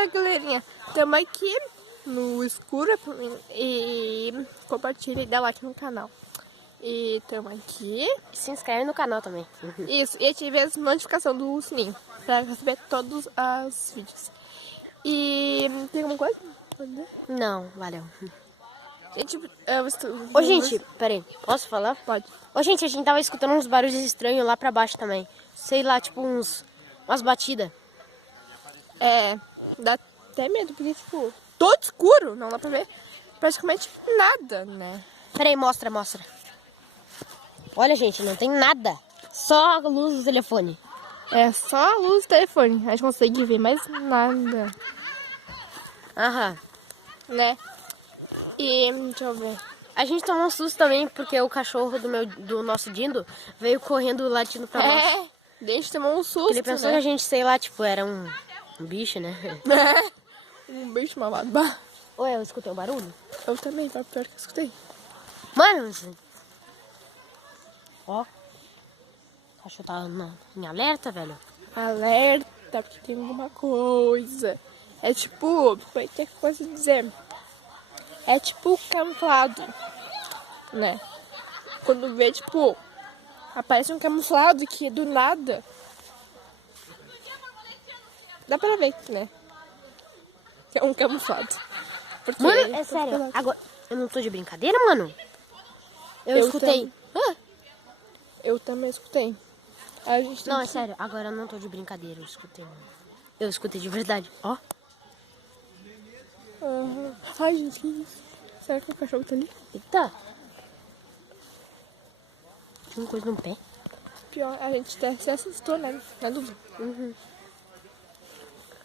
Fala, galerinha. Estamos aqui no escuro e compartilha e dá like no canal. E estamos aqui. Se inscreve no canal também. Isso, e ative as notificações do sininho para receber todos os vídeos. E tem alguma coisa? Não, valeu. Gente, Ô, gente, peraí, posso falar? Pode. Ô, gente, a gente tava escutando uns barulhos estranhos lá pra baixo também. Sei lá, tipo umas batidas. Dá até medo, porque, tipo, todo escuro, não dá pra ver praticamente nada, né? Peraí, mostra. Olha, gente, não tem nada. Só a luz do telefone. É só a luz do telefone, a gente consegue ver mais nada, Aham. né? E, deixa eu ver. A gente tomou um susto também, porque o cachorro do nosso Dindo veio correndo latindo pra nós. A gente tomou um susto, Ele pensou né? que a gente, sei lá, tipo, era um bicho, né? Um bicho malvado. Bah. Ué, eu escutei o barulho? Eu também, tá pior que eu escutei. Mano, ó, o cachorro tá em alerta, velho. Alerta, porque tem alguma coisa. É tipo, como é que eu posso dizer? É tipo camuflado, né? Quando vê, tipo, aparece um camuflado que do nada. Dá pra ver, né? Que é um camuflado. Porque Mano, é sério, agora, eu não tô de brincadeira, mano. Eu escutei. Eu também escutei. A gente tem Não, é que... sério, agora eu não tô de brincadeira, eu escutei, mano. Eu escutei de verdade, ó. Uhum. Ai, gente, que isso? Será que o cachorro tá ali? Eita. Tinha uma coisa no pé. Pior, a gente até se assustou, né? Na dúvida. Uhum.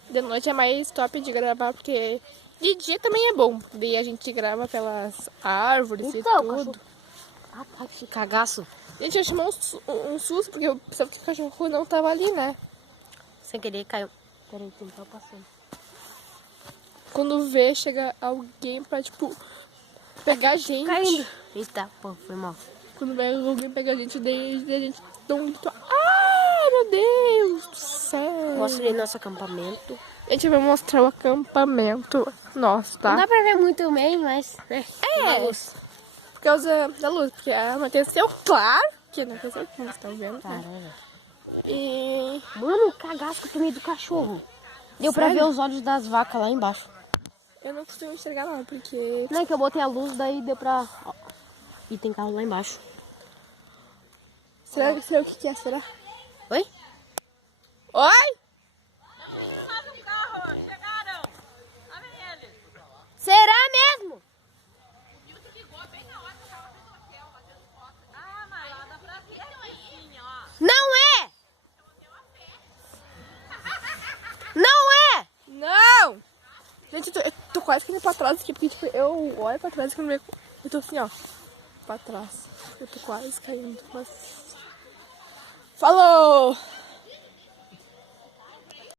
De noite é mais top de gravar, porque de dia também é bom. Daí a gente grava pelas árvores e tudo. Ah, tá, que cagaço. Gente, eu chamei um susto, porque eu pensava que o cachorro não tava ali, né? Sem querer caiu. Peraí, tem que passando. Quando vê, chega alguém pra, tipo, pegar a gente. Caindo. Eita, pô, foi mal. Quando vem alguém pegar a gente, daí a gente dá um grito. Ai, meu Deus do céu. Mostra aí nosso acampamento. A gente vai mostrar o acampamento nosso, tá? Não dá pra ver muito bem, mas, né? É. Luz. Por causa da luz, porque anoiteceu, claro que anoiteceu, como vocês estão vendo. Né? Caramba. E... Mano, cagaço que eu tomei do cachorro. Deu pra Sério? ver os olhos das vacas lá embaixo. Eu não consigo enxergar não, porque... Não é que eu botei a luz, daí deu pra... Ó. E tem carro lá embaixo. Será o que é? Será? Oi? Oi? Será mesmo? Não é! Não é! Não! Gente, eu tô quase caindo pra trás aqui, porque tipo, eu olho pra trás e quando eu tô assim, ó, pra trás. Eu tô quase caindo, mas... Falou!